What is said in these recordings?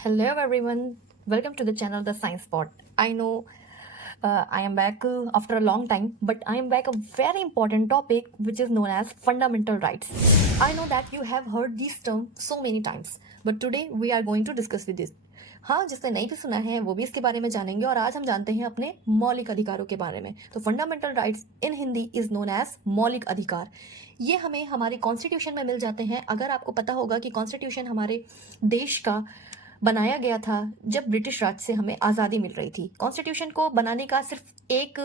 Hello everyone, welcome to the channel The Science Spot. I know I am back after a long time, but I am back a very important topic which is known as fundamental rights. I know that you have heard this term so many times, but today we are going to discuss with this. हाँ, जिसने नहीं भी सुना है वो भी इसके बारे में जानेंगे और आज हम जानते हैं अपने मौलिक अधिकारों के बारे में। तो fundamental rights in Hindi is known as मौलिक अधिकार। ये हमें हमारे कॉन्स्टिट्यूशन में मिल जाते हैं। अगर आपको पता होगा कि कॉन्स्टिट्यूशन हमारे देश का बनाया गया था जब ब्रिटिश राज से हमें आज़ादी मिल रही थी। कॉन्स्टिट्यूशन को बनाने का सिर्फ एक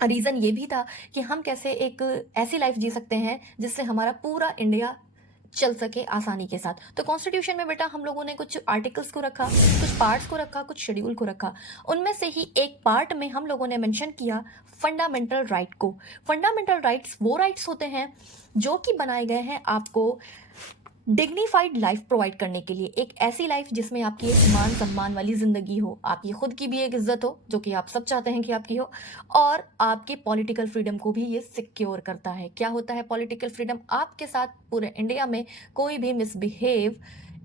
रीज़न ये भी था कि हम कैसे एक ऐसी लाइफ जी सकते हैं जिससे हमारा पूरा इंडिया चल सके आसानी के साथ। तो कॉन्स्टिट्यूशन में बेटा हम लोगों ने कुछ आर्टिकल्स को रखा, कुछ पार्ट्स को रखा, कुछ शेड्यूल को रखा। उनमें से ही एक पार्ट में हम लोगों ने मेंशन किया फंडामेंटल राइट को। फंडामेंटल राइट्स वो राइट्स होते हैं जो कि बनाए गए हैं आपको डिग्निफाइड लाइफ प्रोवाइड करने के लिए। एक ऐसी लाइफ जिसमें आपकी एक मान सम्मान वाली जिंदगी हो, आपकी खुद की भी एक इज्जत हो जो कि आप सब चाहते हैं कि आपकी हो, और आपके पॉलिटिकल फ्रीडम को भी ये सिक्योर करता है। क्या होता है पॉलिटिकल फ्रीडम? आपके साथ पूरे इंडिया में कोई भी मिसबिहेव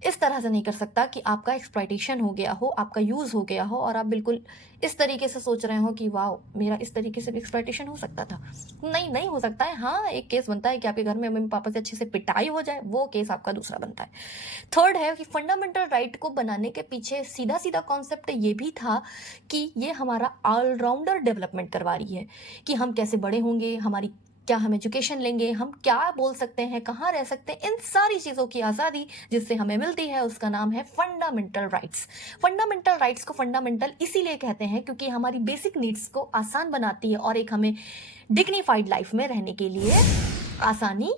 इस तरह से नहीं कर सकता कि आपका एक्सप्लॉइटेशन हो गया हो, आपका यूज़ हो गया हो और आप बिल्कुल इस तरीके से सोच रहे हो कि वाह मेरा इस तरीके से भी एक्सप्लॉइटेशन हो सकता था। नहीं हो सकता है। हाँ, एक केस बनता है कि आपके घर में मम्मी पापा से अच्छे से पिटाई हो जाए, वो केस आपका दूसरा बनता है। थर्ड है कि फंडामेंटल राइट को बनाने के पीछे सीधा सीधा कॉन्सेप्ट ये भी था कि ये हमारा ऑलराउंडर डेवलपमेंट करवा रही है कि हम कैसे बड़े होंगे, हमारी क्या हम एजुकेशन लेंगे, हम क्या बोल सकते हैं, कहाँ रह सकते हैं, इन सारी चीज़ों की आज़ादी जिससे हमें मिलती है उसका नाम है फंडामेंटल राइट्स। फंडामेंटल राइट्स को फंडामेंटल इसीलिए कहते हैं क्योंकि हमारी बेसिक नीड्स को आसान बनाती है और एक हमें डिग्निफाइड लाइफ में रहने के लिए आसानी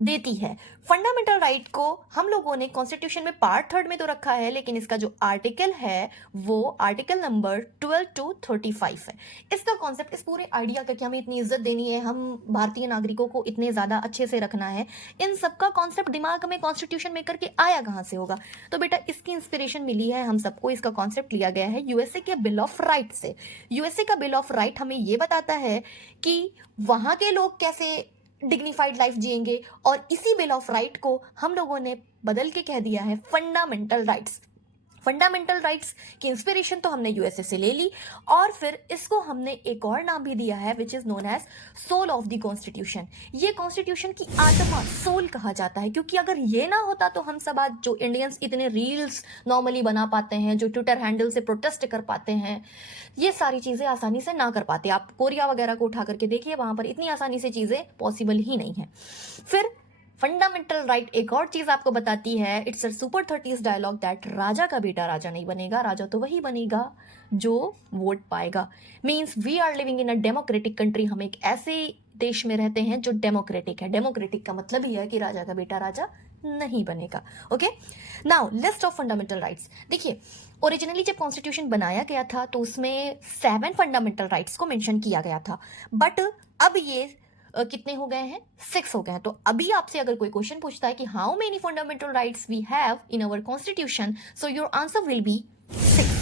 देती है। फंडामेंटल राइट को हम लोगों ने कॉन्स्टिट्यूशन में पार्ट 3 में तो रखा है, लेकिन इसका जो आर्टिकल है वो आर्टिकल नंबर 12 to 35 है। इसका कॉन्सेप्ट, इस पूरे आइडिया का कि हमें इतनी इज्जत देनी है, हम भारतीय नागरिकों को इतने ज़्यादा अच्छे से रखना है, इन सबका कॉन्सेप्ट दिमाग में कॉन्स्टिट्यूशन मेकर के आया कहाँ से होगा? तो बेटा इसकी इंस्पिरेशन मिली है हम सबको, इसका कॉन्सेप्ट लिया गया है यूएसए के बिल ऑफ राइट से। यूएसए का बिल ऑफ राइट हमें ये बताता है कि वहाँ के लोग कैसे डिग्निफाइड लाइफ जिएंगे, और इसी बिल ऑफ राइट को हम लोगों ने बदल के कह दिया है फंडामेंटल राइट्स। फंडामेंटल राइट्स की इंस्पिरेशन तो हमने यूएसए से ले ली और फिर इसको हमने एक और नाम भी दिया है which is known as soul of the constitution. ये कॉन्स्टिट्यूशन की आत्मा, सोल कहा जाता है, क्योंकि अगर ये ना होता तो हम सब आज जो इंडियंस इतने रील्स नॉर्मली बना पाते हैं, जो ट्विटर हैंडल से प्रोटेस्ट कर पाते हैं, ये सारी चीज़ें आसानी से ना कर पाते। आप कोरिया वगैरह को उठा करके देखिए, वहाँ पर इतनी आसानी से चीज़ें पॉसिबल ही नहीं है। फिर फंडामेंटल राइट एक और चीज आपको बताती है, it's a super 30s dialogue that राजा का बेटा राजा नहीं बनेगा, राजा तो वही बनेगा जो वोट पाएगा। Means we are living in a democratic country. हम एक ऐसे देश में रहते हैं जो डेमोक्रेटिक है। डेमोक्रेटिक का मतलब ही है कि राजा का बेटा राजा नहीं बनेगा। Okay, now list of fundamental rights. देखिए, ओरिजिनली जब कॉन्स्टिट्यूशन बनाया गया था तो उसमें 7 फंडामेंटल राइट्स को मेंशन किया गया था, बट अब ये कितने हो गए हैं? 6 हो गए हैं। तो अभी आपसे अगर कोई क्वेश्चन पूछता है कि how many fundamental rights we have in our constitution, so your answer will be 6।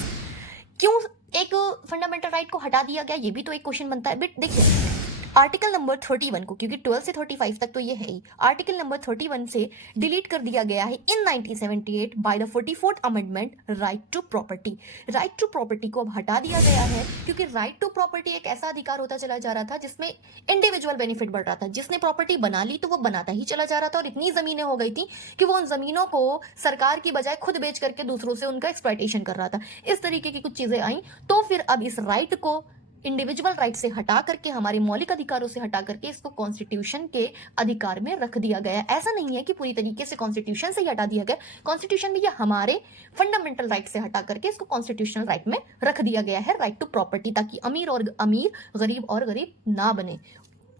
क्यों एक फंडामेंटल राइट को हटा दिया गया, ये भी तो एक क्वेश्चन बनता है। बट देखिए, आर्टिकल नंबर 31 को, क्योंकि 12 से 35 तक तो ये है ही, आर्टिकल नंबर 31 से डिलीट कर दिया गया है in 1978 by the 44th amendment right to property. Right to property को अब हटा दिया गया है क्योंकि राइट टू प्रॉपर्टी एक ऐसा अधिकार होता चला जा रहा था जिसमें इंडिविजुअल बेनिफिट बढ़ रहा था। जिसने प्रॉपर्टी बना ली तो वो बनाता ही चला जा रहा था और इतनी जमीनें हो गई थी कि वो उन जमीनों को सरकार की बजाय खुद बेच करके दूसरों से उनका एक्सप्लॉइटेशन कर रहा था। इस तरीके की कुछ चीजें आई, तो फिर अब इस राइट को इंडिविजुअल राइट से हटा करके, हमारे मौलिक अधिकारों से हटा करके इसको कॉन्स्टिट्यूशन के अधिकार में रख दिया गया। ऐसा नहीं है कि पूरी तरीके से कॉन्स्टिट्यूशन से ही हटा दिया गया, कॉन्स्टिट्यूशन में ये हमारे फंडामेंटल राइट से हटा करके इसको कॉन्स्टिट्यूशनल राइट में रख दिया गया है, राइट टू प्रॉपर्टी, ताकि अमीर और अमीर, गरीब और गरीब ना बने।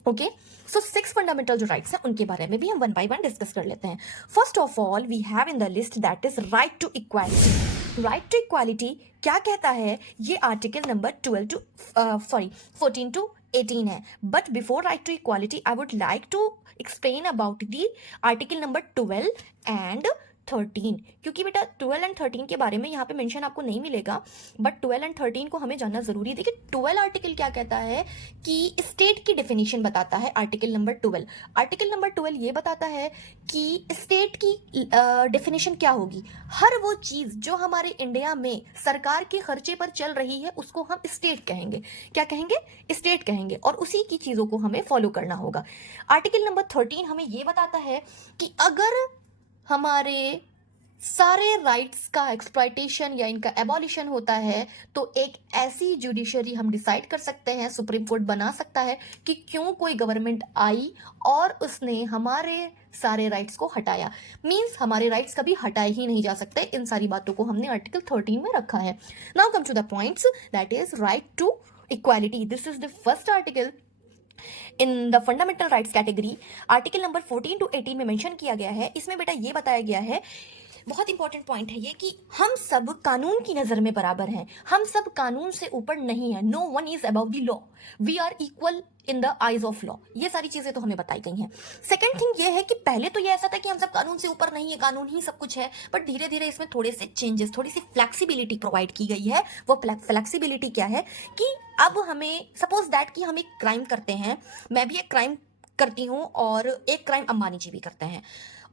ओके, सो 6 फंडामेंटल जो राइट्स हैं उनके बारे में भी हम वन बाय वन डिस्कस कर लेते हैं। First of all we have in the list that is right to equality. Right to equality क्या कहता है? ये आर्टिकल नंबर 14 to 18 है। But before right to equality I would like to explain about the article number 12 and 13, क्योंकि बेटा 12 and 13 के बारे में यहाँ पे मेंशन आपको नहीं मिलेगा, बट 12 एंड 13 को हमें जानना जरूरी है। देखिए 12 आर्टिकल क्या कहता है कि स्टेट की डेफिनेशन बताता है। आर्टिकल नंबर 12 ये बताता है कि स्टेट की डेफिनेशन क्या होगी। हर वो चीज जो हमारे इंडिया में सरकार के खर्चे पर चल रही है उसको हम स्टेट कहेंगे। क्या कहेंगे? स्टेट कहेंगे, और उसी की चीजों को हमें फॉलो करना होगा। आर्टिकल नंबर 13 हमें ये बताता है कि अगर हमारे सारे राइट्स का एक्सप्लॉयटेशन या इनका एबॉलिशन होता है तो एक ऐसी जुडिशरी हम डिसाइड कर सकते हैं, सुप्रीम कोर्ट बना सकता है कि क्यों कोई गवर्नमेंट आई और उसने हमारे सारे राइट्स को हटाया। मींस हमारे राइट्स कभी हटाए ही नहीं जा सकते। इन सारी बातों को हमने आर्टिकल 13 में रखा है। Now come to the points, that is right to equality. This is the first article in the fundamental rights category. Article number 14 to 18 में मेंशन किया गया है। इसमें बेटा ये बताया गया है, बहुत इंपॉर्टेंट पॉइंट है ये, कि हम सब कानून की नजर में बराबर हैं। हम सब कानून से ऊपर नहीं है। No one is above the law, we are equal in the eyes of law. ये सारी चीजें तो हमें बताई गई हैं। सेकंड थिंग ये है कि पहले तो ये ऐसा था कि हम सब कानून से ऊपर नहीं है, कानून ही सब कुछ है, बट धीरे धीरे इसमें थोड़े से चेंजेस, थोड़ी सी फ्लेक्सिबिलिटी प्रोवाइड की गई है। वो फ्लेक्सिबिलिटी क्या है कि अब हमें सपोज दैट कि हम एक क्राइम करते हैं, मैं भी एक क्राइम करती हूँ और एक क्राइम अंबानी जी भी करते हैं,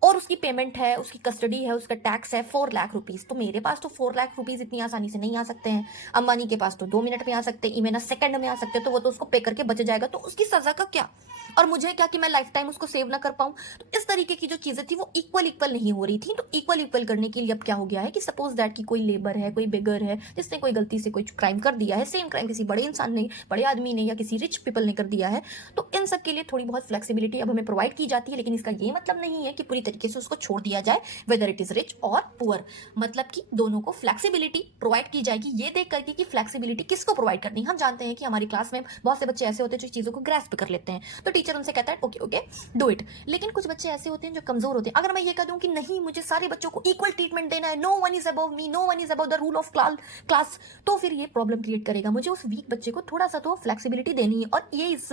और उसकी पेमेंट है, उसकी कस्टडी है, उसका टैक्स है 4 लाख रुपीज। तो मेरे पास तो 4 लाख रुपीज इतनी आसानी से नहीं आ सकते हैं। अंबानी के पास तो 2 मिनट में आ सकते हैं, इवन सेकंड में आ सकते हैं। तो वो तो उसको पे करके बच जाएगा, तो उसकी सजा का क्या? और मुझे क्या कि मैं लाइफ टाइम उसको सेव ना कर पाऊं। तो इस तरीके की जो चीजें थी वो इक्वल नहीं हो रही थी। तो इक्वल करने के लिए अब क्या हो गया है कि सपोज दैट कि कोई लेबर है, कोई बेगर है, जिसने कोई गलती से कोई क्राइम कर दिया है, सेम क्राइम किसी बड़े इंसान ने, बड़े आदमी ने या किसी रिच पीपल ने कर दिया है, तो इन सब के लिए थोड़ी बहुत फ्लेक्सिबिलिटी अब हमें प्रोवाइड की जाती है। लेकिन इसका ये मतलब नहीं है कि पूरी तरीके से उसको छोड़ दिया जाए, वेदर इट इज रिच और पुअर। मतलब कि दोनों को फ्लेक्सिबिलिटी प्रोवाइड की जाएगी। ये देख करके कि फ्लेक्सिबिलिटी किसको प्रोवाइड करनी है। हम जानते हैं कि हमारी क्लास में बहुत से बच्चे ऐसे होते हैं जो चीजों को ग्रैस्प कर लेते हैं, तो टीचर उनसे कहता है ओके ओके डू इट। लेकिन कुछ बच्चे ऐसे होते हैं जो कमजोर होते हैं। अगर मैं ये कह दूं कि नहीं, मुझे सारे बच्चों को इक्वल ट्रीटमेंट देना है, no one is above me, no one is above the rule of class, तो फिर ये प्रॉब्लम क्रिएट करेगा। मुझे उस वीक बच्चे को थोड़ा सा तो फ्लेक्सिबिलिटी देनी है, और ये इस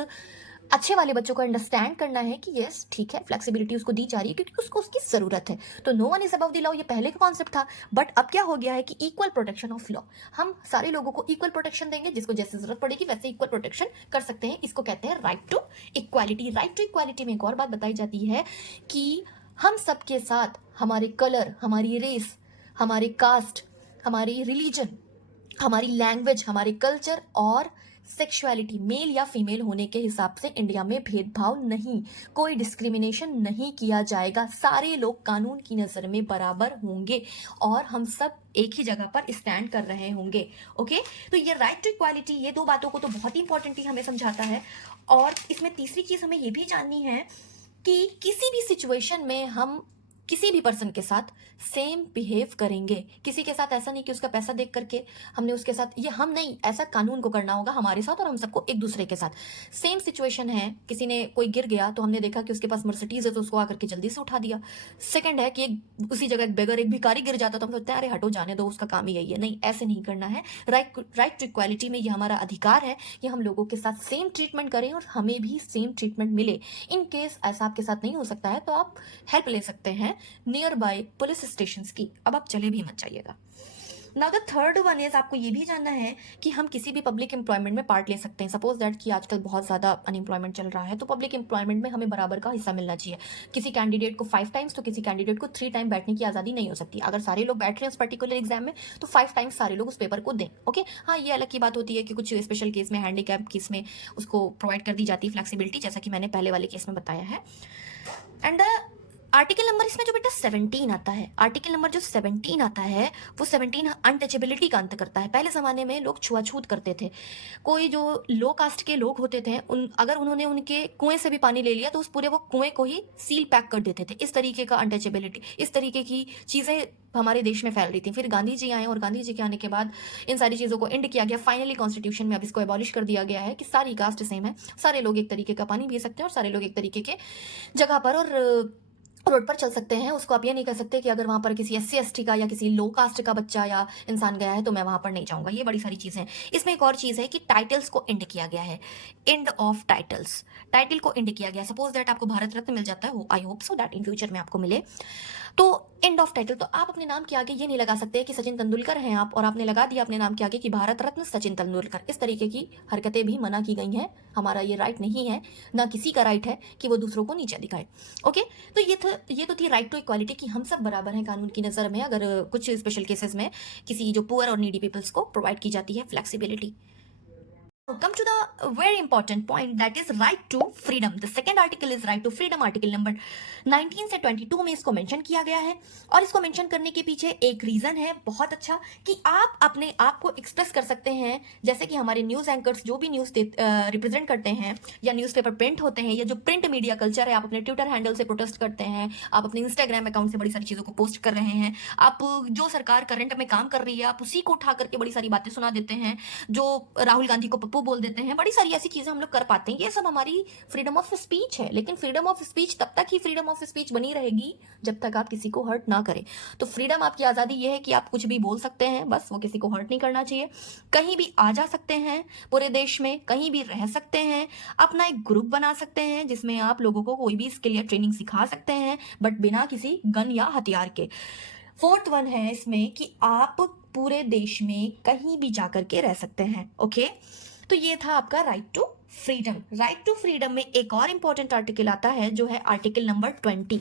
अच्छे वाले बच्चों को अंडरस्टैंड करना है कि यस ठीक है, फ्लेक्सिबिलिटी उसको दी जा रही है क्योंकि उसको उसकी जरूरत है। तो no one is above the law ये पहले का कॉन्सेप्ट था, बट अब क्या हो गया है कि इक्वल प्रोटेक्शन ऑफ लॉ। हम सारे लोगों को इक्वल प्रोटेक्शन देंगे, जिसको जैसे जरूरत पड़ेगी वैसे इक्वल प्रोटेक्शन कर सकते हैं। इसको कहते हैं right to equality. Right to equality में एक और बात बताई जाती है कि हम सबके साथ हमारे कलर, हमारी रेस, हमारे कास्ट, हमारी रिलीजन, हमारी लैंग्वेज, हमारे कल्चर और सेक्सुअलिटी, मेल या फीमेल होने के हिसाब से इंडिया में भेदभाव नहीं, कोई डिस्क्रिमिनेशन नहीं किया जाएगा। सारे लोग कानून की नजर में बराबर होंगे और हम सब एक ही जगह पर स्टैंड कर रहे होंगे। ओके, तो ये राइट टू इक्वालिटी, ये दो बातों को तो बहुत ही इंपॉर्टेंटली हमें समझाता है। और इसमें तीसरी चीज हमें ये भी जाननी है कि किसी भी सिचुएशन में हम किसी भी पर्सन के साथ सेम बिहेव करेंगे। किसी के साथ ऐसा नहीं कि उसका पैसा देख करके हमने उसके साथ, ये हम नहीं, ऐसा कानून को करना होगा हमारे साथ और हम सबको एक दूसरे के साथ। सेम सिचुएशन है, किसी ने कोई गिर गया तो हमने देखा कि उसके पास मर्सिडीज है तो उसको आकर के जल्दी से उठा दिया। सेकंड है कि उसी जगह एक बेगर, एक भिखारी गिर जाता तो हम सोचते हैं अरे हटो, जाने दो, उसका काम ही यही है। नहीं, ऐसे नहीं करना है। राइट टू इक्वालिटी में ये हमारा अधिकार है कि हम लोगों के साथ सेम ट्रीटमेंट करें और हमें भी सेम ट्रीटमेंट मिले। इन केस ऐसा आपके साथ नहीं हो सकता है तो आप हेल्प ले सकते हैं नियर बाय पुलिस स्टेशन की। अब आप चले भी मत जाइएगा। Now the third one is, आपको ये भी जानना है कि हम किसी भी पब्लिक एम्प्लॉयमेंट में पार्ट ले सकते हैं। सपोज दैट कि आजकल बहुत ज़्यादा अनएम्प्लॉयमेंट चल रहा है, तो पब्लिक एम्प्लॉयमेंट में हमें बराबर का हिस्सा मिलना चाहिए। किसी कैंडिडेट को 5 टाइम्स तो किसी कैंडिडेट को 3 टाइम बैठने की आज़ादी नहीं हो सकती। अगर सारे लोग बैठ रहे हैं उस पर्टिकुलर एग्जाम में तो 5 टाइम्स सारे लोग उस पेपर को दें। ओके, हाँ, ये अलग की बात होती है कि कुछ स्पेशल केस में, हैंडीकैप केस में उसको प्रोवाइड कर दी जाती है फ्लेक्सिबिलिटी, जैसा कि मैंने पहले वाले केस में बताया है। एंड आर्टिकल नंबर इसमें जो बेटा 17 आता है, आर्टिकल नंबर जो 17 आता है वो 17 अनटचेबिलिटी का अंत करता है। पहले ज़माने में लोग छुआछूत करते थे। कोई जो लो कास्ट के लोग होते थे अगर उन्होंने उनके कुएं से भी पानी ले लिया तो उस पूरे वो कुएं को ही सील पैक कर देते थे। इस तरीके का अनटचेबिलिटी, इस तरीके की चीज़ें हमारे देश में फैल रही थी। फिर गांधी जी आए और गांधी जी के आने के बाद इन सारी चीज़ों को एंड किया गया। फाइनली कॉन्स्टिट्यूशन में अब इसको एबॉलिश कर दिया गया है कि सारी कास्ट सेम है, सारे लोग एक तरीके का पानी पी सकते हैं और सारे लोग एक तरीके के जगह पर और रोड पर चल सकते हैं। उसको आप ये नहीं कह सकते कि अगर वहाँ पर किसी SC ST का या किसी लो कास्ट का बच्चा या इंसान गया है तो मैं वहाँ पर नहीं जाऊँगा। ये बड़ी सारी चीज़ें हैं। इसमें एक और चीज़ है कि टाइटल्स को एंड किया गया है। एंड ऑफ टाइटल्स, टाइटल को एंड किया गया। सपोज दैट आपको भारत रत्न मिल जाता है, I hope so that in future में आपको मिले। तो एंड ऑफ टाइटल। तो आप अपने नाम के आगे ये नहीं लगा सकते कि सचिन तेंदुलकर हैं आप और आपने लगा दिया अपने नाम के आगे कि भारत रत्न सचिन तेंदुलकर। इस तरीके की हरकतें भी मना की गई हैं। हमारा ये राइट नहीं है, ना किसी का राइट है कि वो दूसरों को नीचे दिखाए। ओके, तो ये तो थी राइट टू इक्वालिटी कि हम सब बराबर हैं कानून की नज़र में, अगर कुछ स्पेशल केसेस में किसी जो पुअर और नीडी पीपल्स को प्रोवाइड की जाती है flexibility. Come to the very important point, that is right to freedom. The second article is right to freedom. Article number 19 से 22 में इसको मेंशन किया गया है और इसको मेंशन करने के पीछे एक रीजन है बहुत अच्छा कि आप अपने आप को एक्सप्रेस कर सकते हैं। जैसे कि हमारे न्यूज एंकर्स जो भी न्यूज रिप्रेजेंट करते हैं या न्यूज़पेपर प्रिंट होते हैं या जो प्रिंट मीडिया कल्चर है, आप अपने ट्विटर हैंडल से प्रोटेस्ट करते हैं, आप अपने इंस्टाग्राम अकाउंट से बड़ी सारी चीज़ों को पोस्ट कर रहे हैं, आप जो सरकार करंट में काम कर रही है आप उसी को उठा करके बड़ी सारी बातें सुना देते हैं, जो राहुल गांधी को पप्पू बोल देते हैं, बड़ी सारी ऐसी चीजें हम लोग कर पाते हैं। ये सब हमारी फ्रीडम ऑफ स्पीच है, लेकिन फ्रीडम ऑफ स्पीच तब तक ही फ्रीडम ऑफ स्पीच बनी रहेगी जब तक आप किसी को हर्ट ना करें। तो फ्रीडम आपकी आज़ादी ये है कि आप कुछ भी बोल सकते हैं, बस वो किसी को हर्ट नहीं करना चाहिए। कहीं भी आ जा सकते हैं, पूरे देश में कहीं भी रह सकते हैं, अपना एक ग्रुप बना सकते हैं जिसमें आप लोगों को कोई भी स्किल या ट्रेनिंग सिखा सकते हैं, बट बिना किसी गन या हथियार के। फोर्थ वन है इसमें कि आप पूरे देश में कहीं भी जाकर के रह सकते हैं। ओके, तो ये था आपका right to freedom. Right to freedom में एक और इंपॉर्टेंट आर्टिकल आता है जो है आर्टिकल नंबर 20।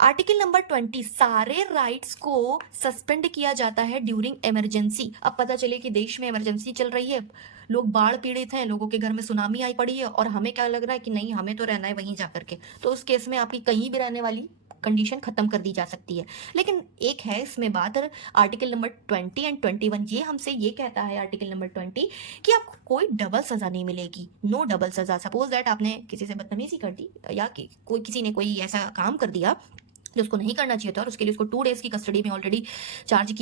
आर्टिकल नंबर 20, सारे राइट्स को सस्पेंड किया जाता है ड्यूरिंग इमरजेंसी। अब पता चले कि देश में इमरजेंसी चल रही है, लोग बाढ़ पीड़ित हैं, लोगों के घर में सुनामी आई पड़ी है और हमें क्या लग रहा है कि नहीं हमें तो रहना है वहीं जाकर के, तो उस केस में आपकी कहीं भी रहने वाली कंडीशन खत्म कर दी जा सकती है। लेकिन एक है इसमें बात, आर्टिकल नंबर 20 एंड 21 ये हमसे ये कहता है, आर्टिकल नंबर 20 कि आपको कोई डबल सजा नहीं मिलेगी, नो डबल सजा। सपोज दैट आपने किसी से बदतमीजी कर दी या कि किसी ने कोई ऐसा काम कर दिया जो उसको नहीं करना चाहिए था और उसके लिए उसको 2 डेज की कस्टडी में ऑलरेडी चार्ज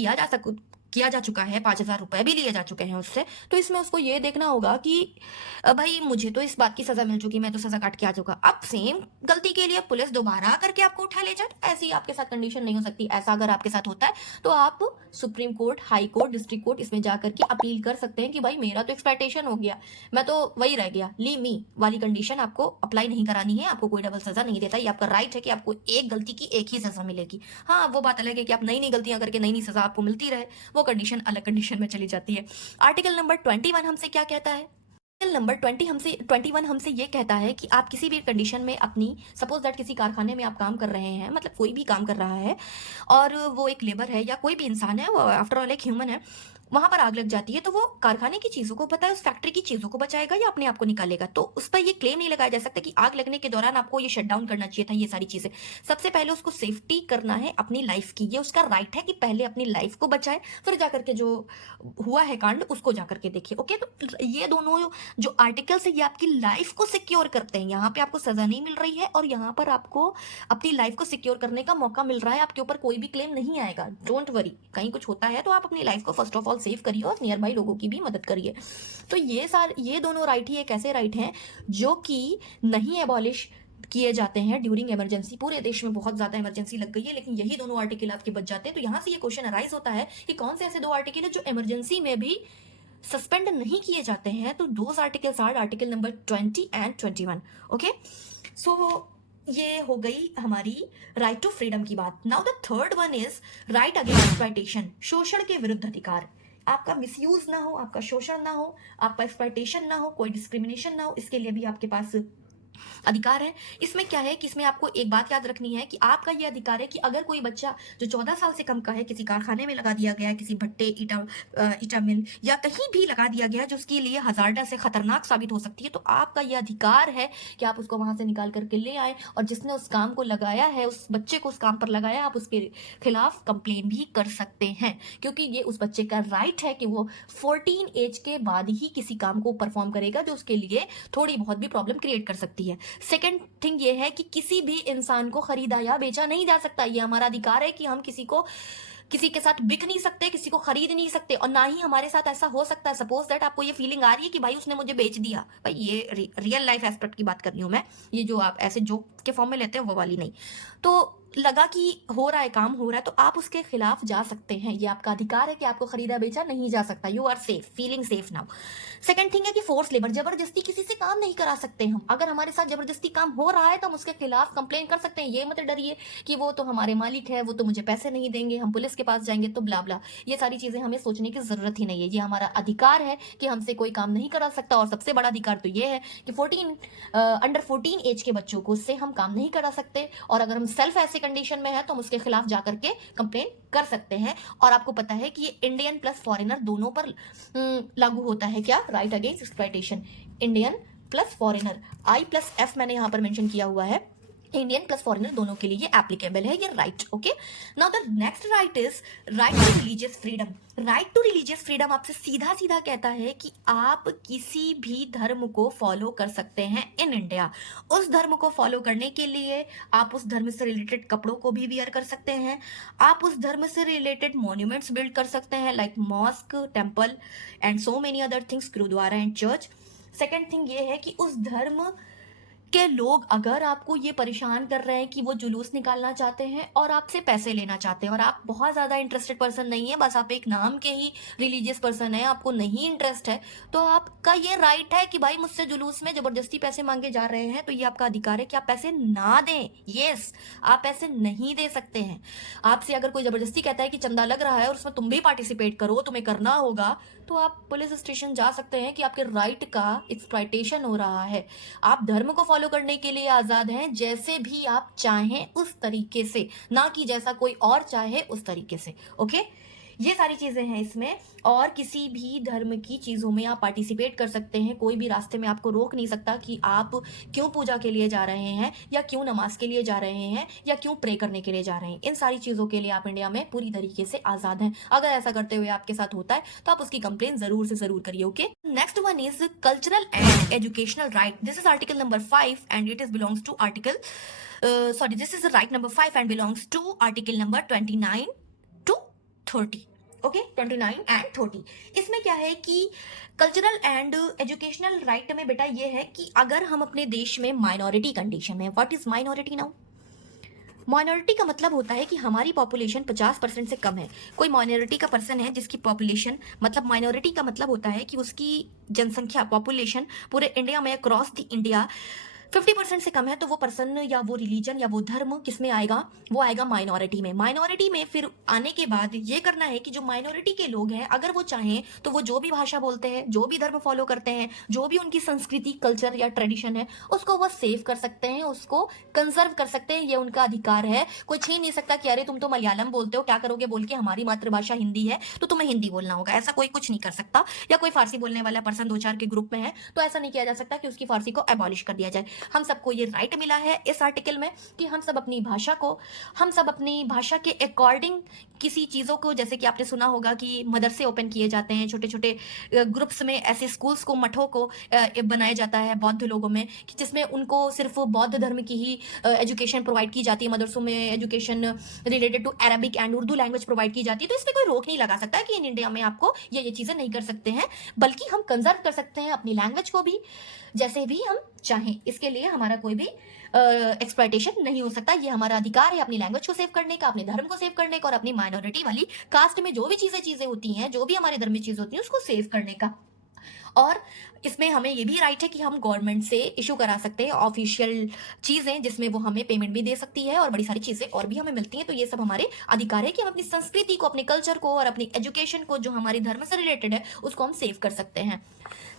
किया जा चुका है, 5,000 रुपए भी लिए जा चुके हैं उससे। तो इसमें उसको ये देखना होगा कि भाई मुझे तो इस बात की सजा मिल चुकी, मैं तो सजा काट के आ चुका, अब सेम गलती के लिए पुलिस दोबारा करके आपको उठा ले जाए, ऐसी आपके साथ कंडीशन नहीं हो सकती। ऐसा अगर आपके साथ होता है तो आप supreme court, high court, district court इसमें जाकर के अपील कर सकते हैं कि भाई मेरा तो एक्सप्लॉयटेशन हो गया, मैं तो वही रह गया, लीव मी वाली कंडीशन आपको अप्लाई नहीं करानी है, आपको कोई डबल सजा नहीं देता। ये आपका राइट है कि आपको एक गलती की एक ही सजा मिलेगी। हाँ, वो बात अलग है कि आप नई नई गलतियां करके नई नई सजा आपको मिलती रहे, वो कंडीशन अलग कंडीशन में चली जाती है। आर्टिकल नंबर 21 हमसे क्या कहता है? आर्टिकल नंबर 21 हमसे ये कहता है कि आप किसी भी कंडीशन में अपनी, सपोज दैट किसी कारखाने में आप काम कर रहे हैं, मतलब कोई भी काम कर रहा है और वो एक लेबर है या कोई भी इंसान है, वो आफ्टर ऑल एक ह्यूमन है, वहां पर आग लग जाती है तो वो कारखाने की चीजों को पता है, उस फैक्ट्री की चीजों को बचाएगा या अपने आप को निकालेगा? तो उस पर ये क्लेम नहीं लगाया जा सकता कि आग लगने के दौरान आपको ये शट डाउन करना चाहिए था। ये सारी चीजें सबसे पहले उसको सेफ्टी करना है अपनी लाइफ की, ये उसका राइट है कि पहले अपनी लाइफ को बचाए, फिर जाकर के जो हुआ है कांड उसको जाकर के देखिए। ओके, तो ये दोनों जो आर्टिकल्स है ये आपकी लाइफ को सिक्योर करते हैं। यहाँ पे आपको सजा नहीं मिल रही है और यहाँ पर आपको अपनी लाइफ को सिक्योर करने का मौका मिल रहा है, आपके ऊपर कोई भी क्लेम नहीं आएगा। डोंट वरी, कहीं कुछ होता है तो आप अपनी लाइफ को फर्स्ट ऑफ ऑल सेव करिए और नियर बाई लोगों की भी मदद करिए। तो ये दोनों राइट ही एक ऐसे राइट हैं जो कि नहीं एबॉलिश किए जाते हैं ड्यूरिंग इमरजेंसी। पूरे देश में बहुत ज्यादा इमरजेंसी लग गई है लेकिन यही दोनों आर्टिकल आपके बच जाते हैं। तो यहां से ये क्वेश्चन अराइज होता है कि कौन से ऐसे 2 आर्टिकल है जो इमरजेंसी में भी सस्पेंड नहीं किए जाते हैं? तो 2 articles are article number 20 and 21। Okay, so ये हो गई हमारी राइट टू फ्रीडम की बात। Now the third one is right against exploitation, शोषण के विरुद्ध अधिकार। आपका मिसयूज ना हो, आपका शोषण ना हो, आपका एक्सप्लॉयटेशन ना हो, कोई डिस्क्रिमिनेशन ना हो, इसके लिए भी आपके पास अधिकार है। इसमें क्या है कि इसमें आपको एक बात याद रखनी है कि आपका ये अधिकार है कि अगर कोई बच्चा जो 14 साल से कम का है किसी कारखाने में लगा दिया गया है, किसी भट्टे, ईटा मिल या कहीं भी लगा दिया गया है जो उसके लिए हजारडस से खतरनाक साबित हो सकती है, तो आपका ये अधिकार है कि आप उसको वहां से निकाल करके ले आए और जिसने उस काम को लगाया है, उस बच्चे को उस काम पर लगाया, आप उसके खिलाफ कंप्लेन भी कर सकते हैं क्योंकि ये उस बच्चे का राइट है कि वो 14 एज के बाद ही किसी काम को परफॉर्म करेगा जो उसके लिए थोड़ी बहुत भी प्रॉब्लम क्रिएट कर सकती है। सेकेंड थिंग ये है कि किसी भी इंसान को खरीदा या बेचा नहीं जा सकता। ये हमारा अधिकार है कि हम किसी के साथ बिक नहीं सकते, किसी को खरीद नहीं सकते और ना ही हमारे साथ ऐसा हो सकता है। सपोज दैट आपको ये फीलिंग आ रही है कि भाई उसने मुझे बेच दिया, भाई ये रियल लाइफ एस्पेक्ट की बात कर रही हूं मैं, ये जो आप ऐसे जोक के फॉर्म में लेते हैं वो वाली नहीं। तो लगा कि हो रहा है, काम हो रहा है, तो आप उसके खिलाफ जा सकते हैं। ये आपका अधिकार है कि आपको खरीदा बेचा नहीं जा सकता। You are safe, feeling safe now. Second thing है कि फोर्स लेबर, जबरदस्ती किसी से काम नहीं करा सकते हम। अगर हमारे साथ जबरदस्ती काम हो रहा है तो हम उसके खिलाफ कंप्लेन कर सकते हैं। ये मत डरिए कि वो तो हमारे मालिक है, वो तो मुझे पैसे नहीं देंगे, हम पुलिस के पास जाएंगे तो ब्ला ब्ला। ये सारी चीजें हमें सोचने की जरूरत ही नहीं है। ये हमारा अधिकार है कि हमसे कोई काम नहीं करा सकता। और सबसे बड़ा अधिकार तो ये है कि 14 अंडर 14 एज के बच्चों को उससे हम काम नहीं करा सकते। और अगर हम सेल्फ ऐसे कंडीशन में है तो हम उसके खिलाफ जाकर के कंप्लेन कर सकते हैं। और आपको पता है कि ये इंडियन प्लस फॉरेनर दोनों पर लागू होता है। क्या? Right against exploitation. Indian plus foreigner, I+F मैंने यहां पर मेंशन किया हुआ है। इंडियन प्लस फॉरेनर दोनों के लिए ये एप्लीकेबल है, ये right. Okay, now the next right is right to religious freedom. Right to religious freedom आपसे सीधा सीधा कहता है कि आप किसी भी धर्म को फॉलो कर सकते हैं इन इंडिया। उस धर्म को फॉलो करने के लिए आप उस धर्म से रिलेटेड कपड़ों को भी वियर कर सकते हैं। आप उस धर्म से रिलेटेड मॉन्यूमेंट्स बिल्ड कर सकते हैं, like mosque, temple and so many other things, gurdwara and church. Second thing ये है कि उस धर्म के लोग अगर आपको ये परेशान कर रहे हैं कि वो जुलूस निकालना चाहते हैं और आपसे पैसे लेना चाहते हैं, और आप बहुत ज़्यादा इंटरेस्टेड पर्सन नहीं है, बस आप एक नाम के ही रिलीजियस पर्सन है, आपको नहीं इंटरेस्ट है, तो आपका ये राइट है कि भाई मुझसे जुलूस में ज़बरदस्ती पैसे मांगे जा रहे हैं, तो ये आपका अधिकार है कि आप पैसे ना दें। यस, आप पैसे नहीं दे सकते हैं। आपसे अगर कोई ज़बरदस्ती कहता है कि चंदा लग रहा है और उसमें तुम भी पार्टिसिपेट करो, तुम्हें करना होगा, तो आप पुलिस स्टेशन जा सकते हैं कि आपके राइट का एक्सप्लॉयटेशन हो रहा है। आप धर्म को फॉलो करने के लिए आज़ाद हैं, जैसे भी आप चाहें उस तरीके से, ना कि जैसा कोई और चाहे उस तरीके से। ओके, ये सारी चीज़ें हैं इसमें। और किसी भी धर्म की चीज़ों में आप पार्टिसिपेट कर सकते हैं। कोई भी रास्ते में आपको रोक नहीं सकता कि आप क्यों पूजा के लिए जा रहे हैं, या क्यों नमाज के लिए जा रहे हैं, या क्यों प्रे करने के लिए जा रहे हैं। इन सारी चीज़ों के लिए आप इंडिया में पूरी तरीके से आज़ाद हैं। अगर ऐसा करते हुए आपके साथ होता है तो आप उसकी कंप्लेन ज़रूर से ज़रूर करिए। Okay, next one is cultural and educational right. This is article number 5 and it is belongs to article this is the right number 5 and belongs to article number 29 to 30. Okay, 29 and 30। इसमें क्या है कि cultural and educational right में बेटा ये है कि अगर हम अपने देश में माइनॉरिटी कंडीशन में, what is minority now? Minority का मतलब होता है कि हमारी पॉपुलेशन 50% से कम है। कोई माइनॉरिटी का पर्सन है जिसकी पॉपुलेशन, मतलब माइनॉरिटी का मतलब होता है कि उसकी जनसंख्या, पॉपुलेशन पूरे इंडिया में, अक्रॉस द इंडिया 50% से कम है, तो वो पर्सन या वो रिलीजन या वो धर्म किस में आएगा? वो आएगा माइनॉरिटी में। माइनॉरिटी में फिर आने के बाद ये करना है कि जो माइनॉरिटी के लोग हैं, अगर वो चाहें तो वो जो भी भाषा बोलते हैं, जो भी धर्म फॉलो करते हैं, जो भी उनकी संस्कृति, कल्चर या ट्रेडिशन है, उसको वो सेव कर सकते हैं, उसको कंजर्व कर सकते हैं। ये उनका अधिकार है। कोई छीन नहीं सकता कि अरे तुम तो मलयालम बोलते हो, क्या करोगे बोल के, हमारी मातृभाषा हिंदी है तो तुम्हें हिंदी बोलना होगा। ऐसा कोई कुछ नहीं कर सकता। या कोई फारसी बोलने वाला पर्सन 2-4 के ग्रुप में है तो ऐसा नहीं किया जा सकता कि उसकी फारसी को एबॉलिश कर दिया जाए। हम सबको ये राइट मिला है इस आर्टिकल में कि हम सब अपनी भाषा को, हम सब अपनी भाषा के अकॉर्डिंग किसी चीज़ों को, जैसे कि आपने सुना होगा कि मदरसे ओपन किए जाते हैं, छोटे छोटे ग्रुप्स में, ऐसे स्कूल्स को, मठों को बनाया जाता है बौद्ध लोगों में, कि जिसमें उनको सिर्फ बौद्ध धर्म की ही एजुकेशन प्रोवाइड की जाती है। मदरसों में education related to Arabic and Urdu language provide की जाती है। तो इसमें कोई रोक नहीं लगा सकता कि इन इंडिया में आपको ये चीज़ें नहीं कर सकते हैं, बल्कि हम कंजर्व कर सकते हैं अपनी लैंग्वेज को भी जैसे भी हम चाहें। इसके लिए हमारा कोई भी एक्सप्लॉयटेशन नहीं हो सकता। ये हमारा अधिकार है अपनी लैंग्वेज को सेव करने का, अपने धर्म को सेव करने का, और अपनी माइनॉरिटी वाली कास्ट में जो भी चीजें होती हैं, जो भी हमारे धर्म में चीजें होती हैं, उसको सेव करने का। और इसमें हमें ये भी राइट है कि हम गवर्नमेंट से इशू करा सकते हैं ऑफिशियल चीज़ें, जिसमें वो हमें पेमेंट भी दे सकती है, और बड़ी सारी चीज़ें और भी हमें मिलती हैं। तो ये सब हमारे अधिकार है कि हम अपनी संस्कृति को, अपने कल्चर को और अपनी एजुकेशन को, जो हमारे धर्म से रिलेटेड है, उसको हम सेव कर सकते हैं।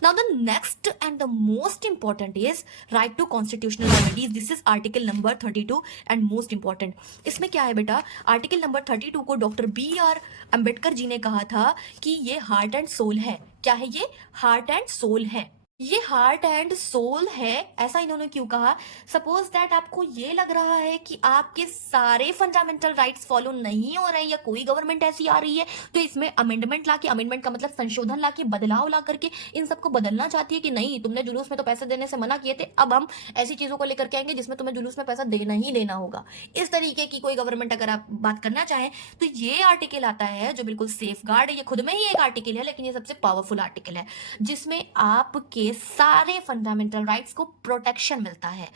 Now the next and the most important is right to constitutional remedies. This is article number 32 and most important. इसमें क्या है बेटा? आर्टिकल नंबर 32 को डॉक्टर B.R. अम्बेडकर जी ने कहा था कि ये हार्ट एंड सोल है। क्या है ये? हार्ट एंड सोल है। ये हार्ट एंड सोल है, ऐसा इन्होंने क्यों कहा? सपोज दैट आपको ये लग रहा है कि आपके सारे फंडामेंटल राइट्स फॉलो नहीं हो रहे हैं, या कोई गवर्नमेंट ऐसी आ रही है तो इसमें अमेंडमेंट लाके, अमेंडमेंट का मतलब संशोधन लाके, बदलाव ला करके इन सबको बदलना चाहती है कि नहीं, तुमने जुलूस में तो पैसे देने से मना किए थे, अब हम ऐसी चीजों को लेकर के आएंगे जिसमें तुम्हें जुलूस में पैसा देना ही देना होगा। इस तरीके की कोई गवर्नमेंट अगर आप बात करना चाहें तो ये आर्टिकल आता है जो बिल्कुल सेफ गार्ड है। ये खुद में ही एक आर्टिकल है, लेकिन ये सबसे पावरफुल आर्टिकल है, जिसमें आपके ये सारे फंडामेंटल राइट्स को प्रोटेक्शन मिलता है,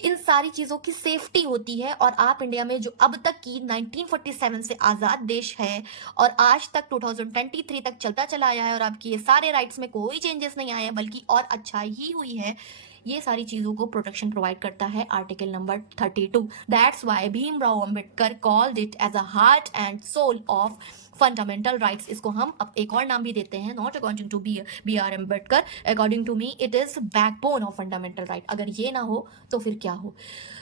इन सारी चीज़ों की सेफ्टी होती है। और आप इंडिया में जो अब तक की 1947 से आज़ाद देश है और आज तक 2023 तक चलता चला आया है और आपकी ये सारे राइट्स में कोई चेंजेस नहीं आए हैं बल्कि और अच्छाई ही हुई है, ये सारी चीज़ों को प्रोटेक्शन प्रोवाइड करता है article number 32। That's why Bhimrao Ambedkar called it as a heart and soul of fundamental rights. इसको हम अब एक और नाम भी देते हैं, not according to B R Ambedkar, according to me it is backbone of fundamental right. अगर ये ना हो तो फिर क्या हो।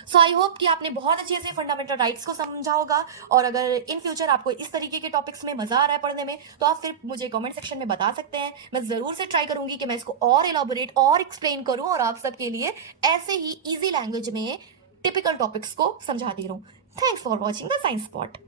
सो आई होप कि आपने बहुत अच्छे से फंडामेंटल राइट्स को समझा होगा। और अगर इन फ्यूचर आपको इस तरीके के टॉपिक्स में मज़ा आ रहा है पढ़ने में तो आप फिर मुझे कमेंट सेक्शन में बता सकते हैं। मैं ज़रूर से ट्राई करूंगी कि मैं इसको और एलाबोरेट और एक्सप्लेन करूं और आप सबके लिए ऐसे ही ईजी लैंग्वेज में टिपिकल टॉपिक्स को समझाती रहूं। Thanks for watching the science spot.